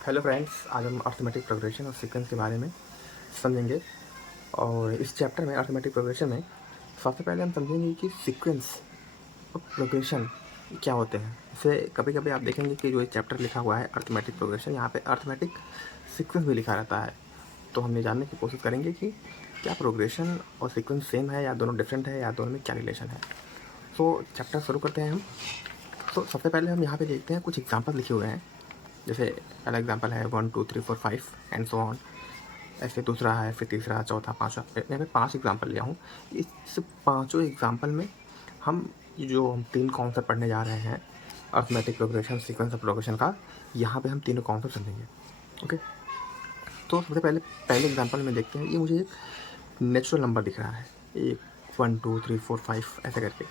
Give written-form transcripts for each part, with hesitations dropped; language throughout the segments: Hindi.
हेलो फ्रेंड्स, आज हम अर्थमेटिक प्रोग्रेशन और सीक्वेंस के बारे में समझेंगे। और इस चैप्टर में अर्थमेटिक प्रोग्रेशन में सबसे पहले हम समझेंगे कि सीक्वेंस और प्रोग्रेशन क्या होते हैं। जैसे कभी कभी आप देखेंगे कि जो ये चैप्टर लिखा हुआ है अर्थमेटिक प्रोग्रेशन, यहाँ पे अर्थमेटिक सीक्वेंस भी लिखा रहता है। तो हम ये जानने की कोशिश करेंगे कि क्या प्रोग्रेशन और सीक्वेंस सेम है या दोनों डिफरेंट है या दोनों में क्या रिलेशन है। तो चैप्टर शुरू करते हैं हम। तो सबसे पहले हम यहाँ पे देखते हैं कुछ एग्जाम्पल लिखे हुए हैं। जैसे पहला एग्जाम्पल है 1 2 3 4 5 एंड सो ऑन। ऐसे दूसरा है, फिर तीसरा, चौथा, पाँचवा। मैं 5 एग्जाम्पल लिया हूँ। इस पाँचों एग्जाम्पल में हम हम 3 कॉन्सेप्ट पढ़ने जा रहे हैं अर्थमेटिक प्रोग्रेशन, सीक्वेंस और प्रोग्रेशन का, यहाँ पे हम तीनों कॉन्सेप्ट समझेंगे। ओके, तो सबसे पहले पहले एग्जाम्पल में देखते हैं। ये मुझे एक नेचुरल नंबर दिख रहा है, एक 1 2 3 4 5 ऐसे करके,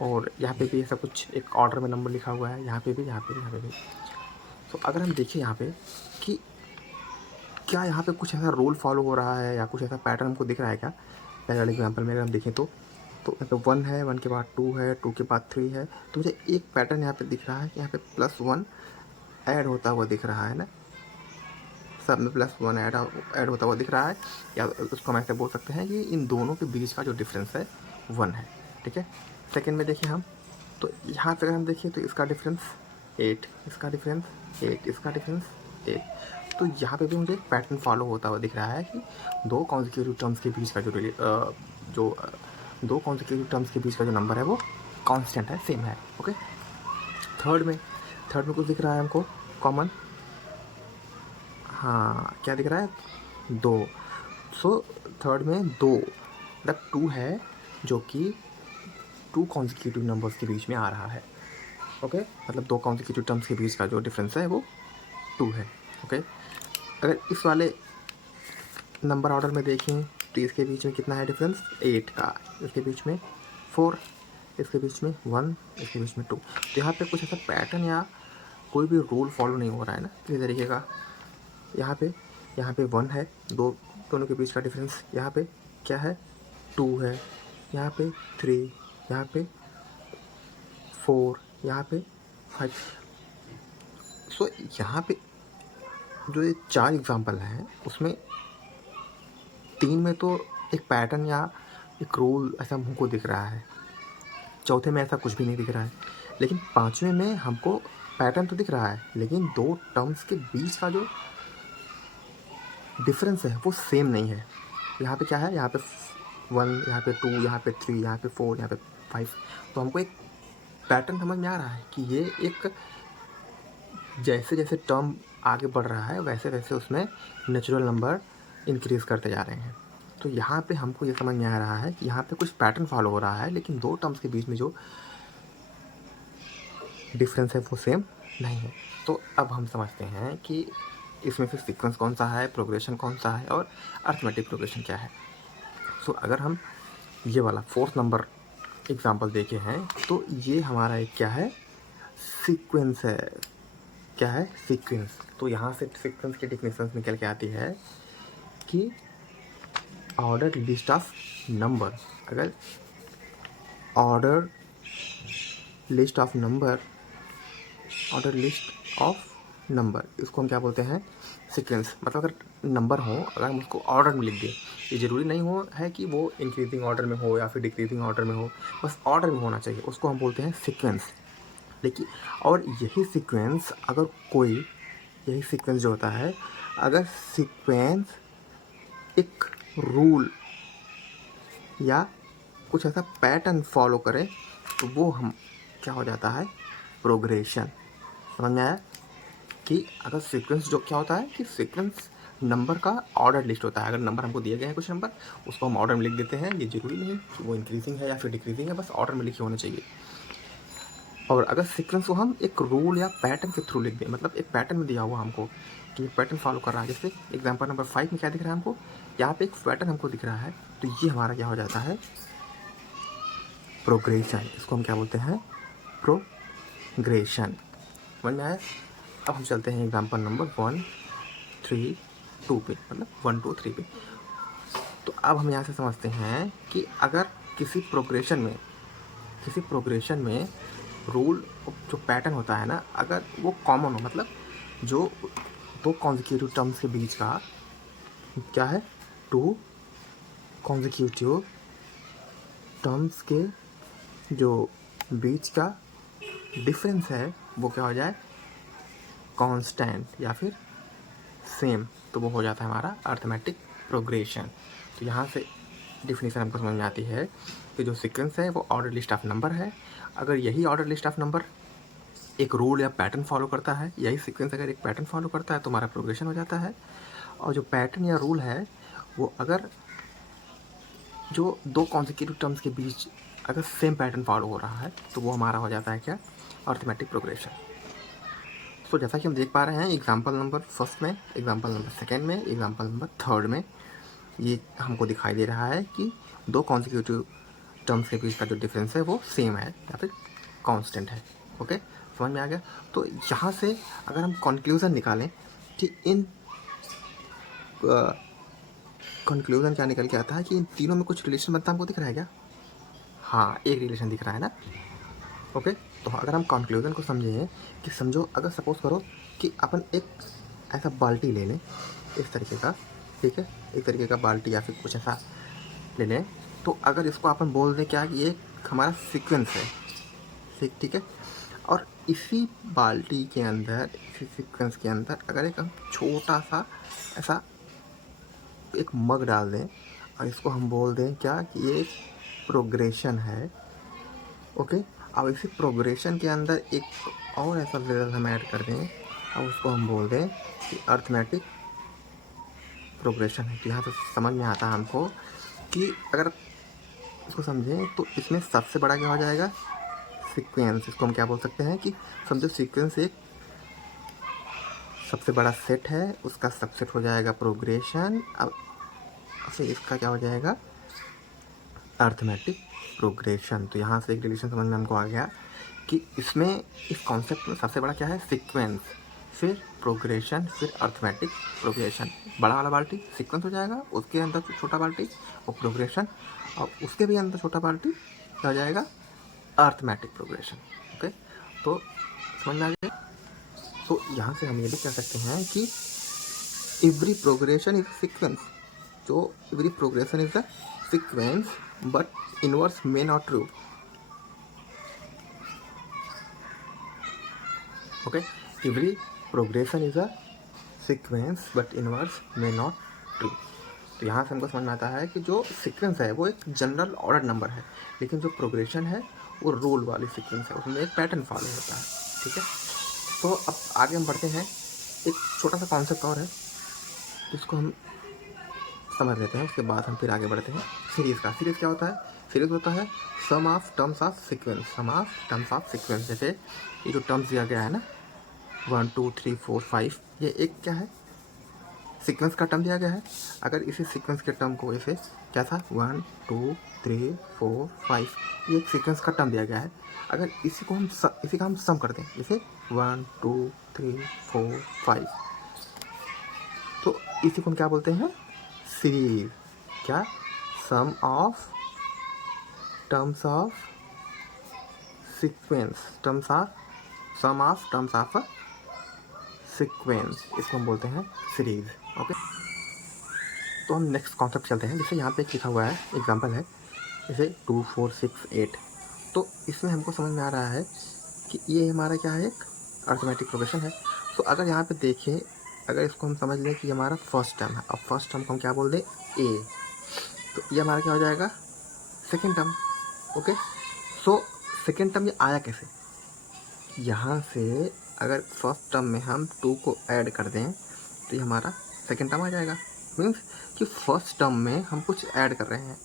और यहाँ पे भी ऐसा कुछ एक ऑर्डर में नंबर लिखा हुआ है, यहाँ पे भी, यहाँ पे भी, यहाँ पे भी। तो अगर हम देखें यहाँ पे कि क्या यहाँ पे कुछ ऐसा रूल फॉलो हो रहा है या कुछ ऐसा पैटर्न हमको दिख रहा है क्या, पहले वाले एग्जाम्पल में अगर हम देखें तो यहाँ पे 1 है, 1 के बाद 2 है, 2 के बाद 3 है। तो मुझे एक पैटर्न यहाँ पे दिख रहा है कि यहाँ पे +1 ऐड होता हुआ दिख रहा है ना, सब में +1 ऐड होता हुआ दिख रहा है। या उसको हम ऐसे बोल सकते हैं कि इन दोनों के बीच का जो डिफरेंस है 1 है। ठीक है, सेकेंड में देखें हम, तो यहाँ पे अगर हम देखें तो इसका डिफरेंस 8, इसका डिफरेंस 8, इसका डिफरेंस 8। तो यहाँ पे भी मुझे एक पैटर्न फॉलो होता हुआ दिख रहा है कि दो कॉन्जिक्यूटिव टर्म्स के बीच का दो कॉन्जिक्यूटिव टर्म्स के बीच का जो नंबर है वो कांस्टेंट है, सेम है। ओके, थर्ड में कुछ दिख रहा है हमको कॉमन। हाँ, क्या दिख रहा है? 2। सो थर्ड में 2 मतलब 2 है, जो कि 2 कॉन्जिक्यूटिव नंबर्स के बीच में आ रहा है। ओके, मतलब 2 कॉन्जिक्यूटिव टर्म्स के बीच का जो डिफरेंस है वो 2 है। ओके, अगर इस वाले नंबर ऑर्डर में देखें तो इसके बीच में कितना है डिफरेंस? 8 का, इसके बीच में 4, इसके बीच में 1, इसके बीच में 2। तो यहाँ पे कुछ ऐसा पैटर्न या कोई भी रूल फॉलो नहीं हो रहा है ना किसी तरीके का। यहाँ पे 1 है, दोनों के बीच का डिफरेंस। यहाँ पे क्या है? 2 है। यहाँ पे 3, यहाँ पे 4, यहाँ पे 5। सो यहाँ पे जो ये 4 एग्जाम्पल हैं उसमें 3 में तो एक पैटर्न या एक रूल ऐसा हमको दिख रहा है, चौथे में ऐसा कुछ भी नहीं दिख रहा है। लेकिन पाँचवें में हमको पैटर्न तो दिख रहा है, लेकिन दो टर्म्स के बीच का जो डिफरेंस है वो सेम नहीं है। यहाँ पे क्या है? यहाँ पे 1, यहाँ पे 2, यहाँ पे 3, यहाँ पे 4, यहाँ पे 5। तो हमको एक पैटर्न समझ में आ रहा है कि ये एक जैसे जैसे टर्म आगे बढ़ रहा है वैसे वैसे उसमें नेचुरल नंबर इंक्रीज़ करते जा रहे हैं। तो यहाँ पे हमको ये समझ में आ रहा है कि यहाँ पे कुछ पैटर्न फॉलो हो रहा है, लेकिन दो टर्म्स के बीच में जो डिफरेंस है वो सेम नहीं है। तो अब हम समझते हैं कि इसमें से सीक्वेंस कौन सा है, प्रोग्रेशन कौन सा है और अर्थमेटिक प्रोग्रेशन क्या है। सो अगर हम ये वाला 4th नंबर एग्जाम्पल देखे हैं तो ये हमारा एक क्या है? सीक्वेंस है। क्या है? सीक्वेंस। तो यहाँ से सीक्वेंस की डेफिनेशन निकल के आती है कि ऑर्डर लिस्ट ऑफ नंबर। अगर order list of number, order list of number, इसको हम क्या बोलते हैं? सीक्वेंस। मतलब अगर नंबर हो, अगर हम उसको ऑर्डर में लिख दें, ये ज़रूरी नहीं हो है कि वो इंक्रीजिंग ऑर्डर में हो या फिर डिक्रीजिंग ऑर्डर में हो, बस ऑर्डर में होना चाहिए, उसको हम बोलते हैं सीक्वेंस। लेकिन और यही सीक्वेंस अगर कोई, यही सीक्वेंस जो होता है, अगर सीक्वेंस एक रूल या कुछ ऐसा पैटर्न फॉलो करे तो वो हम क्या हो जाता है? प्रोग्रेशन। समझ में आया कि अगर सीक्वेंस जो क्या होता है कि सीक्वेंस नंबर का ऑर्डर लिस्ट होता है। अगर नंबर हमको दिए गए हैं कुछ नंबर, उसको हम ऑर्डर में लिख देते हैं। ये जरूरी नहीं है कि वो इंक्रीजिंग है या फिर डिक्रीजिंग है, बस ऑर्डर में लिखे होने चाहिए। और अगर सीक्वेंस को हम एक रूल या पैटर्न के थ्रू लिख दें, मतलब एक पैटर्न में दिया हुआ हमको कि पैटर्न फॉलो कर रहा है, जैसे एग्जाम्पल नंबर 5 में क्या दिख रहा है हमको? यहाँ पे एक पैटर्न हमको दिख रहा है, तो ये हमारा क्या हो जाता है? प्रोग्रेशन। इसको हम क्या बोलते हैं? प्रोग्रेशन। समझ में आया? अब हम चलते हैं एग्जाम्पल नंबर 1 3 2 पे, मतलब 1 2 3 पे। तो अब हम यहाँ से समझते हैं कि अगर किसी प्रोग्रेशन में रूल जो पैटर्न होता है ना, अगर वो कॉमन हो, मतलब जो दो कॉन्जिक्यूटिव टर्म्स के बीच का क्या है, टू कॉन्जिक्यूटिव टर्म्स के जो बीच का डिफरेंस है वो क्या हो जाए, कांस्टेंट या फिर सेम, तो वो हो जाता है हमारा अर्थमेटिक प्रोग्रेशन। तो यहाँ से डिफिनीशन हमको समझ में आती है कि जो सीक्वेंस है वो ऑर्डर लिस्ट ऑफ नंबर है। अगर यही ऑर्डर लिस्ट ऑफ नंबर एक रूल या पैटर्न फॉलो करता है, यही सीक्वेंस अगर एक पैटर्न फॉलो करता है तो हमारा प्रोग्रेशन हो जाता है। और जो पैटर्न या रूल है वो अगर जो दो कॉन्जिक्यूटिव टर्म्स के बीच अगर सेम पैटर्न फॉलो हो रहा है तो वो हमारा हो जाता है क्या, अर्थमेटिक प्रोग्रेशन। तो जैसा कि हम देख पा रहे हैं एग्जाम्पल नंबर फर्स्ट में, एग्जाम्पल नंबर सेकेंड में, एग्जाम्पल नंबर थर्ड में ये हमको दिखाई दे रहा है कि दो कॉन्जिक्यूटिव टर्म्स के बीच का जो डिफरेंस है वो सेम है या फिर कांस्टेंट है। ओके, समझ में आ गया। तो यहाँ से अगर हम कंक्लूज़न निकालें कि इन कंक्लूज़न क्या निकल के आता है कि इन तीनों में कुछ रिलेशन बनता हमको दिख रहा है क्या? हाँ, एक रिलेशन दिख रहा है ना। ओके, तो अगर हम कंक्लूज़न को समझें कि समझो अगर सपोज करो कि अपन एक ऐसा बाल्टी ले लें इस तरीके का, ठीक है, एक तरीके का बाल्टी या फिर कुछ ऐसा ले लें, तो अगर इसको अपन बोल दें क्या कि ये हमारा सीक्वेंस है, ठीक है, और इसी बाल्टी के अंदर, इसी सीक्वेंस के अंदर अगर एक हम छोटा सा ऐसा एक मग डाल दें और इसको हम बोल दें क्या कि ये एक प्रोग्रेशन है। ओके, अब इसी प्रोग्रेशन के अंदर एक और ऐसा वेरिएबल हम ऐड कर दें और उसको हम बोल दें कि अर्थमेटिक प्रोग्रेशन है। तो यहाँ से समझ में आता है हमको कि अगर इसको समझें तो इसमें सबसे बड़ा क्या हो जाएगा, सीक्वेंस। इसको हम क्या बोल सकते हैं कि समझो सीक्वेंस एक सबसे बड़ा सेट है, उसका सबसेट हो जाएगा प्रोग्रेशन। अब फिर इसका क्या हो जाएगा, अर्थमेटिक प्रोग्रेशन। तो यहाँ से एक रिलेशन समझ में हमको आ गया कि इसमें इस कॉन्सेप्ट में सबसे बड़ा क्या है, सीक्वेंस, फिर प्रोग्रेशन, फिर अर्थमेटिक प्रोग्रेशन। बड़ा वाला बाल्टी सीक्वेंस हो जाएगा, उसके अंदर छोटा बाल्टी वो प्रोग्रेशन, और उसके भी अंदर छोटा बाल्टी क्या हो जाएगा, अर्थमेटिक प्रोग्रेशन। ओके, तो समझ में आ गया। तो यहाँ से हम ये भी कह सकते हैं कि एवरी प्रोग्रेशन इज सीक्वेंस। तो every progression is a sequence but inverse may not true. Okay, every progression is a sequence but inverse may not true. तो यहाँ से हमको समझ में आता है कि जो सीक्वेंस है वो एक जनरल ऑर्डर नंबर है, लेकिन जो प्रोग्रेशन है वो रूल वाली सीक्वेंस है, उसमें एक पैटर्न फॉलो होता है। ठीक है, तो अब आगे हम बढ़ते हैं। एक छोटा सा कॉन्सेप्ट और है जिसको हम समझ लेते हैं, उसके बाद हम फिर आगे बढ़ते हैं। सीरीज़ का, सीरीज़ क्या होता है, सीरीज़ होता है sum of terms of sequence, sum of terms of sequence. जैसे ये जो टर्म्स दिया गया है ना 1 2 3 4 5, ये एक क्या है, सीक्वेंस का टर्म दिया गया है। अगर इसी सीक्वेंस के टर्म को इसे क्या था 1 2 3 4 5, ये एक सीक्वेंस का टर्म दिया गया है। अगर इसी को हम इसी का हम सम कर दें, जैसे 1 2 3 4 5, तो इसी को हम क्या बोलते हैं, सीरीज। क्या, sum of terms of sequence, terms of sum of terms of sequence, इसको हम बोलते हैं सीरीज। ओके, तो हम नेक्स्ट कॉन्सेप्ट चलते हैं। जैसे यहाँ पे लिखा हुआ है, एग्जांपल है जैसे 2 4 6 8, तो इसमें हमको समझ में आ रहा है कि ये हमारा क्या है, एक अर्थमेटिक प्रोग्रेशन है। तो अगर यहाँ पे देखें, अगर इसको हम समझ लें कि हमारा फर्स्ट टर्म है, अब फर्स्ट टर्म को हम क्या बोल दें, ए, तो ये हमारा क्या हो जाएगा, second term. Okay, so second term ये आया कैसे, यहाँ से अगर फर्स्ट टर्म में हम 2 को ऐड कर दें तो ये हमारा सेकेंड टर्म आ जाएगा। मीन्स कि फर्स्ट टर्म में हम कुछ ऐड कर रहे हैं,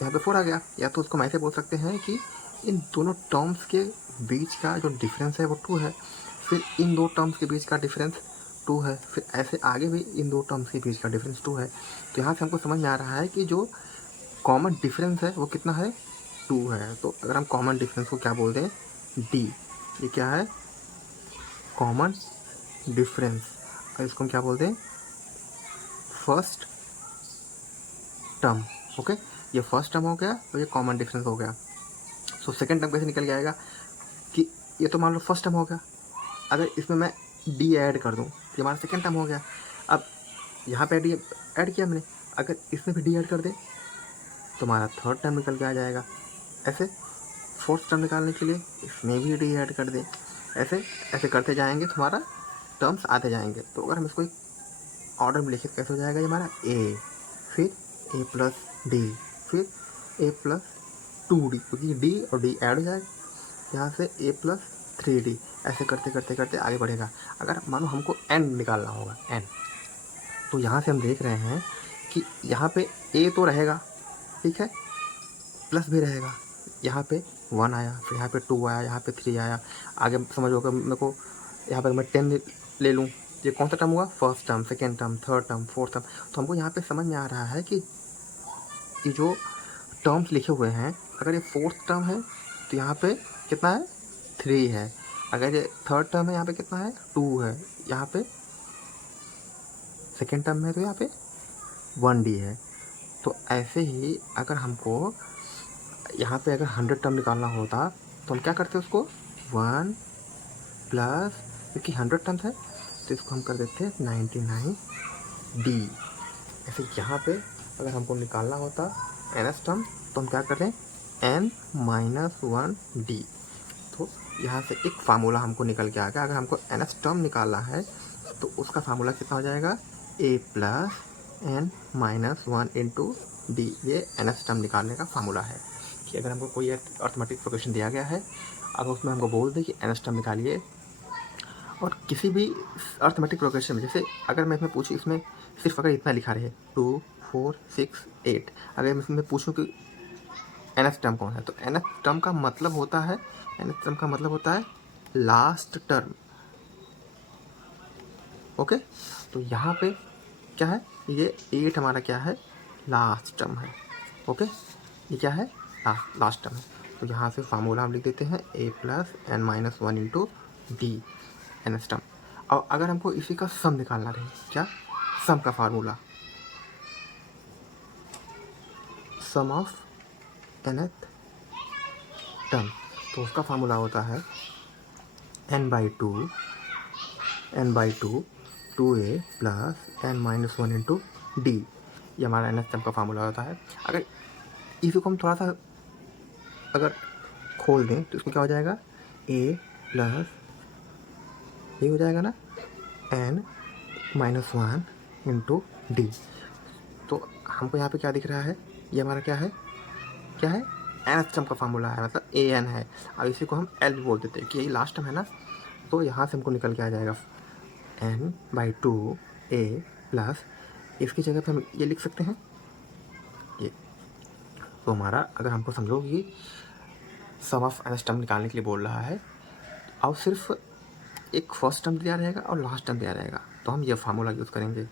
यहाँ पे 4 आ गया। या तो उसको हम ऐसे बोल सकते हैं कि इन दोनों टर्म्स के बीच का जो डिफरेंस है वो 2 है, फिर इन दो टर्म्स के बीच का डिफरेंस 2 है, फिर ऐसे आगे भी इन दो टर्म्स के बीच का डिफरेंस 2 है। तो यहाँ से हमको समझ में आ रहा है कि जो कॉमन डिफरेंस है वो कितना है, 2 है। तो अगर हम कॉमन डिफरेंस को क्या बोल दें, डी, ये क्या है, कॉमन डिफरेंस। और इसको हम क्या बोल दें, फर्स्ट टर्म। ओके, ये फर्स्ट टर्म हो गया और ये कॉमन डिफरेंस हो गया। सो सेकेंड टर्म कैसे निकल के आएगा कि ये तो मान लो फर्स्ट टर्म हो गया, अगर इसमें मैं डी ऐड कर दूँ ये हमारा सेकेंड टर्म हो गया। अब यहाँ पे ऐड किया हमने, अगर इसमें भी डी ऐड कर दे तो हमारा थर्ड टर्म निकल के आ जाएगा। ऐसे फोर्थ टर्म निकालने के लिए इसमें भी डी ऐड कर दे, ऐसे ऐसे करते जाएंगे तो हमारा टर्म्स आते जाएंगे। तो अगर हम इसको एक ऑर्डर में लिखे तो कैसे हो जाएगा ये हमारा ए, फिर ए प्लस डी, फिर ए प्लस 2d, क्योंकि डी और डी ऐड हो जाएगा, यहाँ से ए प्लस 3d, ऐसे करते करते करते आगे बढ़ेगा। अगर मानो हमको एन निकालना होगा, एन, तो यहाँ से हम देख रहे हैं कि यहाँ पे ए तो रहेगा, ठीक है, प्लस भी रहेगा, यहाँ पे 1 आया, फिर यहाँ पे 2 आया, यहाँ पे 3 आया, आगे समझो कि मेरे को यहाँ पर मैं 10 ले लूँ, ये कौन सा टर्म हुआ, first term, second term, third term, fourth term. तो हमको यहाँ पे समझ में आ रहा है कि ये जो टर्म्स लिखे हुए हैं, अगर ये फोर्थ टर्म है तो यहाँ पे कितना है, 3 है, अगर ये थर्ड टर्म है यहाँ पे कितना है, 2 है, यहाँ पे सेकेंड टर्म है तो यहाँ पे 1d है। तो ऐसे ही अगर हमको यहाँ पे अगर 100 टर्म निकालना होता तो हम क्या करते उसको 1 प्लस, क्योंकि 100 टर्म्स है तो इसको हम कर देते 99d। ऐसे यहाँ पे अगर हमको निकालना होता nth टर्म तो हम क्या करें n-1d। तो यहाँ से एक फार्मूला हमको निकल के आ गया। अगर हमको nth टर्म निकालना है तो उसका फार्मूला कितना हो जाएगा, a plus n-1 into D. ये nth टर्म निकालने का फार्मूला है कि अगर हमको कोई अर्थमेटिक प्रोग्रेशन दिया गया है, अगर उसमें हमको बोल दे कि nth टर्म निकालिए, और किसी भी अर्थमेटिक प्रोग्रेशन में, जैसे अगर मैं इसमें पूछूँ, इसमें सिर्फ अगर इतना लिखा रहे 2 4 6 8, अगर मैं इसमें पूछूँ कि nth टर्म कौन है, तो nth टर्म का मतलब होता है, nth टर्म का मतलब होता है लास्ट टर्म। ओके, तो यहाँ पे क्या है, ये 8 हमारा क्या है, लास्ट टर्म है। ओके, ये क्या है, लास्ट टर्म है। तो यहाँ से फार्मूला हम लिख देते हैं a plus n-1 into D, nth term. और अगर हमको इसी का सम निकालना रहे, क्या, सम का formula, sum of nth term, तो उसका फार्मूला होता है n/2 2a plus n-1 into D. ये हमारा nth टर्म का फार्मूला होता है। अगर इसी को हम थोड़ा सा अगर खोल दें तो इसको क्या हो जाएगा, a प्लस ये हो जाएगा ना n-1 इंटू डी। तो हमको यहाँ पे क्या दिख रहा है, ये हमारा क्या है, क्या है, nth टर्म का फार्मूला है, मतलब an है। अब इसी को हम l भी बोल देते हैं कि यही लास्ट टर्म है ना। तो यहाँ से हमको निकल के आ जाएगा n/2 a प्लस, इसकी जगह पे हम ये लिख सकते हैं ये। तो हमारा अगर हमको समझो कि सम ऑफ nth टर्म निकालने के लिए बोल रहा है, और सिर्फ एक फर्स्ट टर्म दिया रहेगा और लास्ट टर्म दिया रहेगा, तो हम ये फार्मूला यूज़ करेंगे।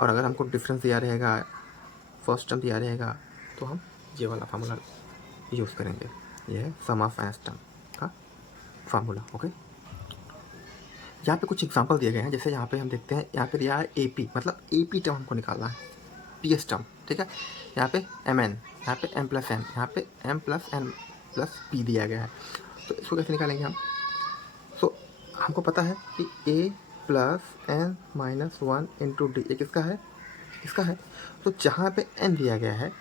और अगर हमको डिफरेंस दिया रहेगा, फर्स्ट टर्म दिया रहेगा, तो हम ये वाला फार्मूला यूज़ करेंगे। ये है सम ऑफ nth टर्म का फार्मूला। ओके, यहाँ पे कुछ एग्जांपल दिए गए हैं। जैसे यहाँ पे हम देखते हैं, यहाँ पे दिया है AP, मतलब AP टर्म हमको निकालना है, PS टर्म, ठीक है। यहाँ पे MN, यहाँ पे M प्लस N, यहाँ पे M plus N plus P दिया गया है। तो इसको कैसे निकालेंगे हम, तो हमको पता है कि a plus n-1 into D, ये किसका है, इसका है। तो जहाँ पे n दिया गया है,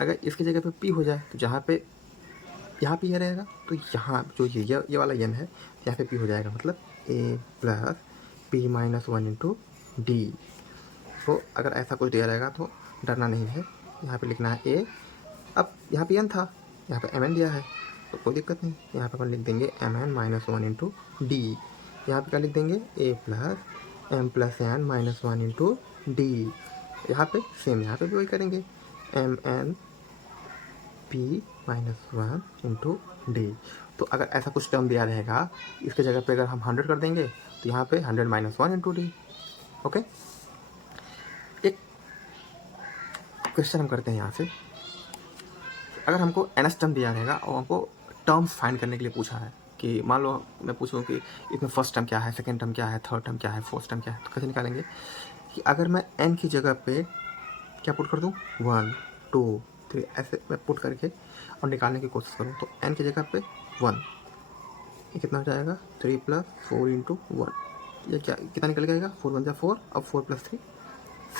अगर इसकी जगह पे p हो जाए तो जहाँ पे यहाँ पे ये रहेगा, तो यहाँ जो ये वाला n है, यहाँ पे p हो जाएगा, मतलब a plus p-1 into D. तो अगर ऐसा कुछ दिया रहेगा तो डरना नहीं है, यहाँ पे लिखना है a। अब यहाँ पे n था, यहाँ पे mn दिया है, तो कोई दिक्कत नहीं, यहाँ पे अपन लिख देंगे mn-1 इंटू डी। यहाँ पे क्या लिख देंगे, a plus m plus n-1 into D. यहाँ पे सेम, यहाँ पे भी वही करेंगे, mn p-1 इंटू डी। तो अगर ऐसा कुछ टर्म दिया रहेगा, इसके जगह पे अगर हम 100 कर देंगे तो यहाँ पे 100-1 इंटू डी। ओके, एक क्वेश्चन हम करते हैं यहाँ से। अगर हमको nth टर्म दिया रहेगा और हमको टर्म्स फाइंड करने के लिए पूछा है, कि मान लो मैं पूछूँ कि इसमें फर्स्ट टर्म क्या है, सेकंड टर्म क्या है, थर्ड टर्म क्या है, फोर्थ टर्म क्या है, तो कैसे निकालेंगे कि अगर मैं n की जगह पे क्या पुट कर दूँ, 1 2 3, ऐसे मैं पुट करके और निकालने की कोशिश करूँ, तो n की जगह पे 1, ये कितना हो जाएगा, 3 प्लस 4 इंटू 1, ये क्या कितना निकल जाएगा, 4 × 4, अब 4 + 3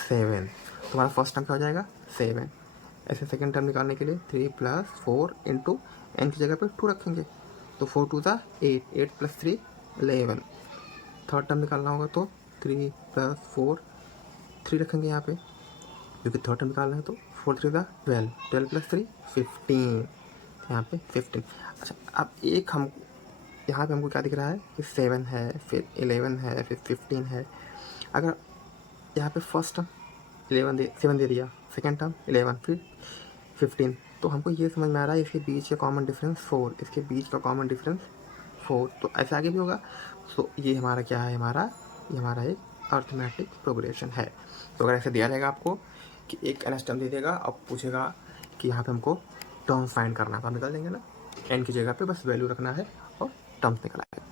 7। तो हमारा फर्स्ट टर्म क्या हो जाएगा 7। ऐसे सेकेंड टर्म निकालने के लिए 3 + 4 इंटू एन की जगह पे 2 रखेंगे, तो 4 2 ज़ा 8, 8 + 3 11। थर्ड टर्म निकालना होगा तो 3 + 4 3 रखेंगे यहाँ पे, क्योंकि थर्ड टर्म निकालना है, तो 4 3 ज़ा 12, 12 + 3 15, यहाँ पे 15। अच्छा अब एक हम यहाँ पे हमको क्या दिख रहा है कि 7 है, फिर 11 है, फिर 15 है। अगर यहाँ पे फर्स्ट टर्म 7 दे दिया, सेकेंड टर्म 11, फिर 15, तो हमको ये समझ में आ रहा है इसके बीच का कॉमन डिफरेंस 4, इसके बीच का कॉमन डिफरेंस 4, तो ऐसे आगे भी होगा। तो ये हमारा क्या है, ये हमारा एक अर्थमेटिक प्रोग्रेशन है। तो अगर ऐसे दिया जाएगा आपको कि एक एन टर्म दे देगा, अब पूछेगा कि यहाँ पे हमको टर्म्स फाइंड करना है, तो हम निकाल देंगे ना, एन की जगह पे बस वैल्यू रखना है और टर्म्स निकला है।